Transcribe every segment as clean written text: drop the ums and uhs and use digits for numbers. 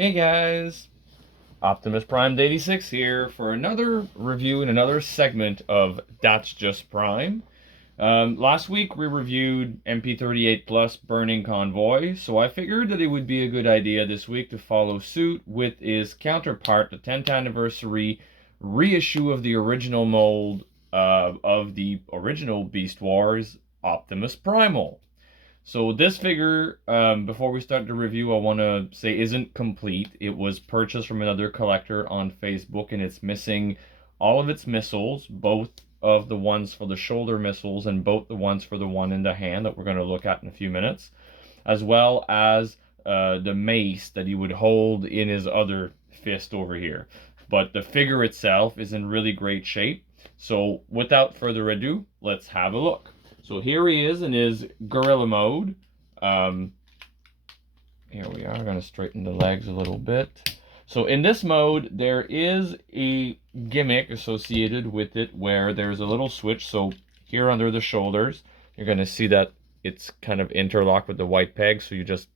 Hey guys, Optimus Prime 86 here for another review and another segment of That's Just Prime. Last week we reviewed MP38 Plus Burning Convoy, so I figured that it would be a good idea this week to follow suit with its counterpart, the 10th anniversary reissue of the original mold of the original Beast Wars, Optimus Primal. So this figure, before we start the review, I want to say isn't complete. It was purchased from another collector on Facebook, and it's missing all of its missiles, both of the ones for the shoulder missiles and both the ones for the one in the hand that we're going to look at in a few minutes, as well as the mace that he would hold in his other fist over here. But the figure itself is in really great shape. So without further ado, let's have a look. So here he is in his gorilla mode. Here we are. I'm going to straighten the legs a little bit. So in this mode, there is a gimmick associated with it where there's a little switch. So here under the shoulders, you're going to see that it's kind of interlocked with the white peg. So you just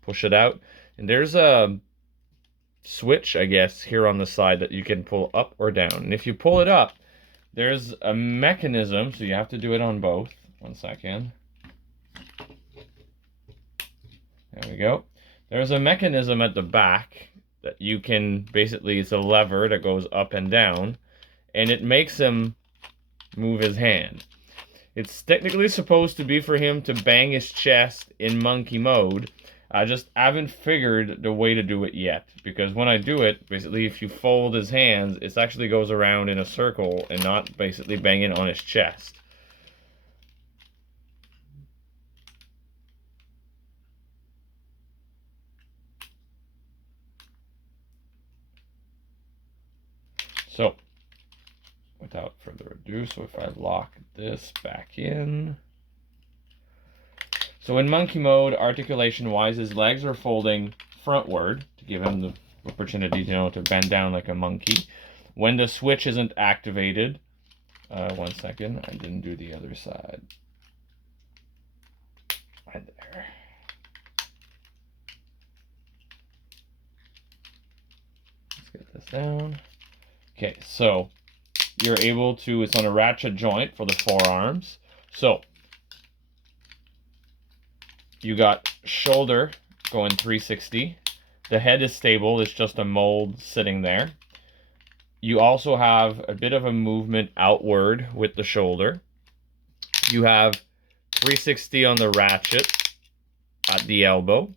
push it out. And there's a switch, I guess, here on the side that you can pull up or down. And if you pull it up, there's a mechanism. So you have to do it on both. One second. There we go. There's a mechanism at the back that you can basically, it's a lever that goes up and down, and it makes him move his hand. It's technically supposed to be for him to bang his chest in monkey mode. I just haven't figured the way to do it yet, because when I do it, basically if you fold his hands, it actually goes around in a circle and not basically banging on his chest. So, without further ado, so if I lock this back in. So in monkey mode, articulation-wise, his legs are folding frontward to give him the opportunity to bend down like a monkey. When the switch isn't activated, one second, I didn't do the other side. Right there. Let's get this down. Okay, so you're able to, it's on a ratchet joint for the forearms. So you got shoulder going 360. The head is stable, it's just a mold sitting there. You also have a bit of a movement outward with the shoulder. You have 360 on the ratchet at the elbow.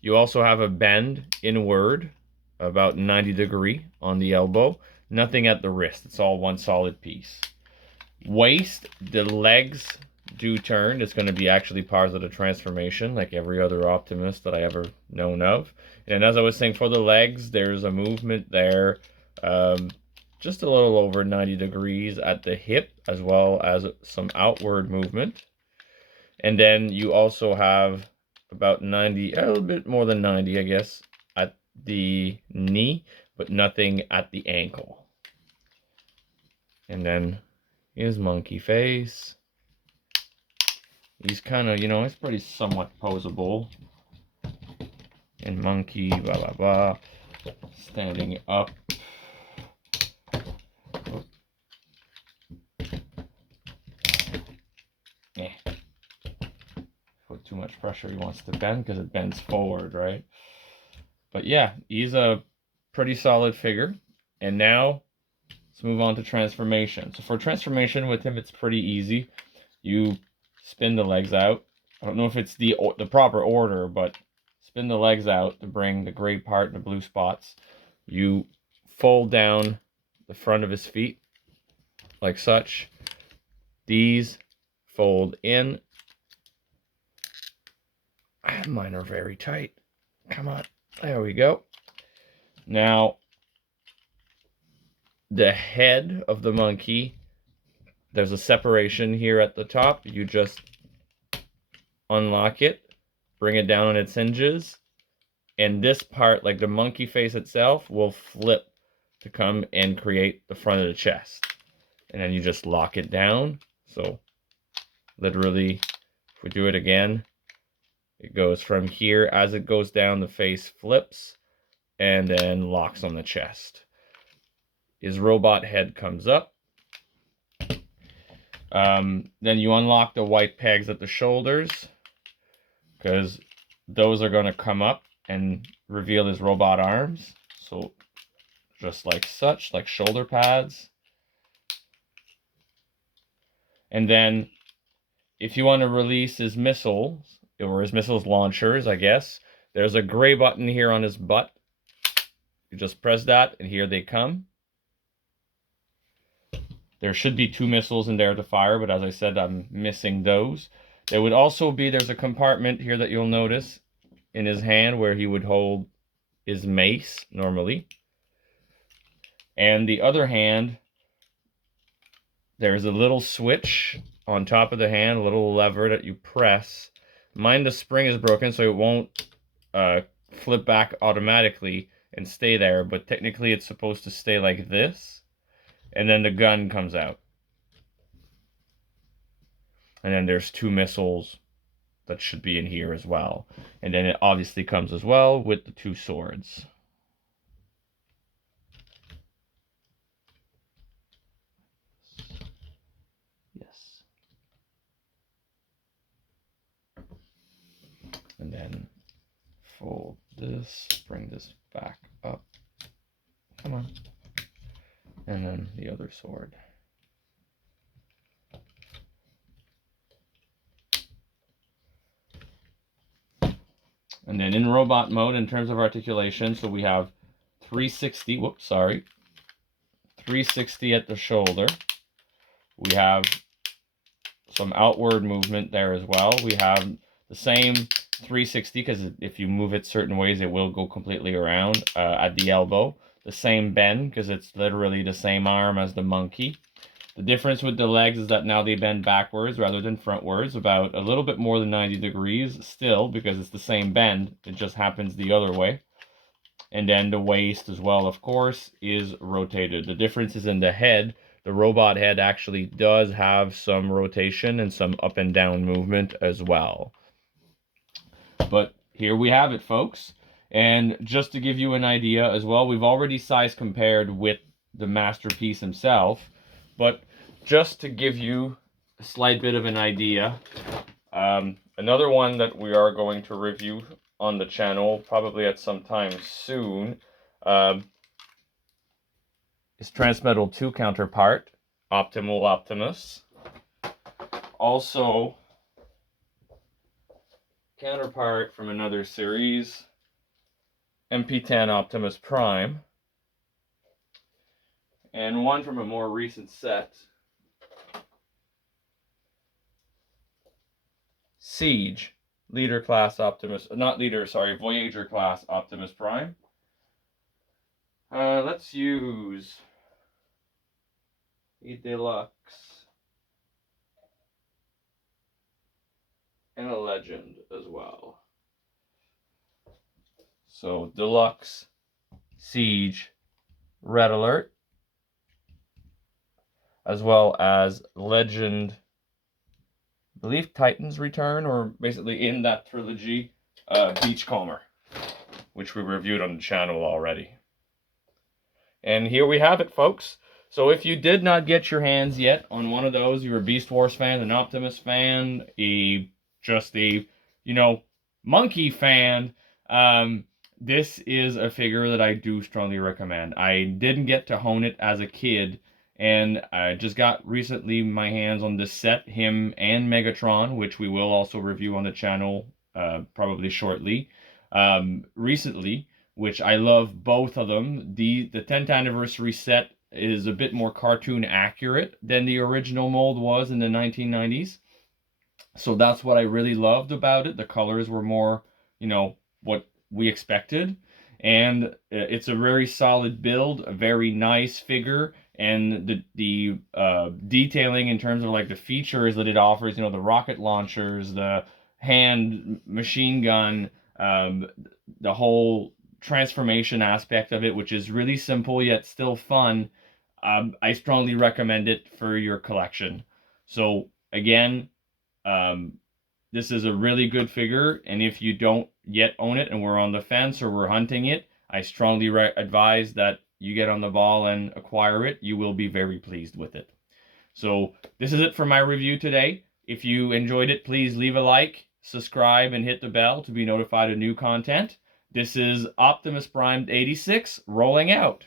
You also have a bend inward, about 90 degree on the elbow. Nothing at the wrist. It's all one solid piece. Waist, the legs do turn. It's going to be actually part of the transformation, like every other Optimus that I ever known of. And as I was saying, for the legs, there's a movement there, just a little over 90 degrees at the hip, as well as some outward movement. And then you also have about 90, a little bit more than 90, I guess, at the knee, but nothing at the ankle. And then his monkey face. He's kind of, he's pretty somewhat posable. And monkey, blah, blah, blah. Standing up. Yeah. Put too much pressure, he wants to bend because it bends forward, right? But yeah, he's a pretty solid figure. And now, let's move on to transformation. So for transformation with him, it's pretty easy. You spin the legs out. I don't know if it's the proper order, but spin the legs out to bring the gray part and the blue spots. You fold down the front of his feet like such. These fold in. Mine are very tight. Come on. There we go. Now, the head of the monkey, there's a separation here at the top. You just unlock it, bring it down on its hinges, and this part, like the monkey face itself, will flip to come and create the front of the chest. And then you just lock it down. So literally, if we do it again, it goes from here. As it goes down, the face flips. and then locks on the chest. His robot head comes up. Then you unlock the white pegs at the shoulders, because those are going to come up and reveal his robot arms. So just like such, like shoulder pads. And then if you want to release his missiles, or his missiles launchers, I guess, there's a gray button here on his butt. You just press that, and here they come. There should be 2 missiles in there to fire, but as I said, I'm missing those. There would also be, there's a compartment here that you'll notice in his hand where he would hold his mace normally. And the other hand, there's a little switch on top of the hand, a little lever that you press. Mine, the spring is broken, so it won't flip back automatically and stay there, but technically it's supposed to stay like this, and then the gun comes out. And then there's 2 missiles that should be in here as well. And then it obviously comes as well with the 2 swords. Yes. And then fold this, bring this back up. Come on. And then the other sword. And then in robot mode, in terms of articulation, so we have 360, 360 at the shoulder. We have some outward movement there as well. We have the same 360, because if you move it certain ways, it will go completely around at the elbow. The same bend, because it's literally the same arm as the monkey. The difference with the legs is that now they bend backwards rather than frontwards, about a little bit more than 90 degrees still, because it's the same bend. It just happens the other way. And then the waist as well, of course, is rotated. The difference is in the head. The robot head actually does have some rotation and some up and down movement as well. But here we have it, folks. And just to give you an idea as well, we've already size compared with the masterpiece himself. But just to give you a slight bit of an idea, another one that we are going to review on the channel, probably at some time soon, is Transmetal 2 counterpart, Optimal Optimus. Also, counterpart from another series, MP10 Optimus Prime. And one from a more recent set, Siege, Leader class Optimus, not Leader, sorry, Voyager class Optimus Prime. Let's use a Deluxe and a Legend as well. So Deluxe, Siege, Red Alert, as well as Legend, I believe Titan's Return, or basically in that trilogy, Beachcomber, which we reviewed on the channel already. And here we have it, folks. So if you did not get your hands yet on one of those, you're a Beast Wars fan, an Optimus fan, just a, monkey fan, this is a figure that I do strongly recommend. I didn't get to hone it as a kid, and I just got recently my hands on this set, him and Megatron, which we will also review on the channel probably shortly, recently, which I love both of them. The 10th anniversary set is a bit more cartoon accurate than the original mold was in the 1990s. So that's what I really loved about it. The colors were more, what we expected. And it's a very solid build, a very nice figure. And the detailing in terms of like the features that it offers, the rocket launchers, the hand machine gun, the whole transformation aspect of it, which is really simple yet still fun. I strongly recommend it for your collection. So again, this is a really good figure, and if you don't yet own it and we're on the fence or we're hunting it, I strongly advise that you get on the ball and acquire it. You will be very pleased with it. So this is it for my review today. If you enjoyed it, please leave a like, subscribe, and hit the bell to be notified of new content. This is Optimus Prime 86 rolling out.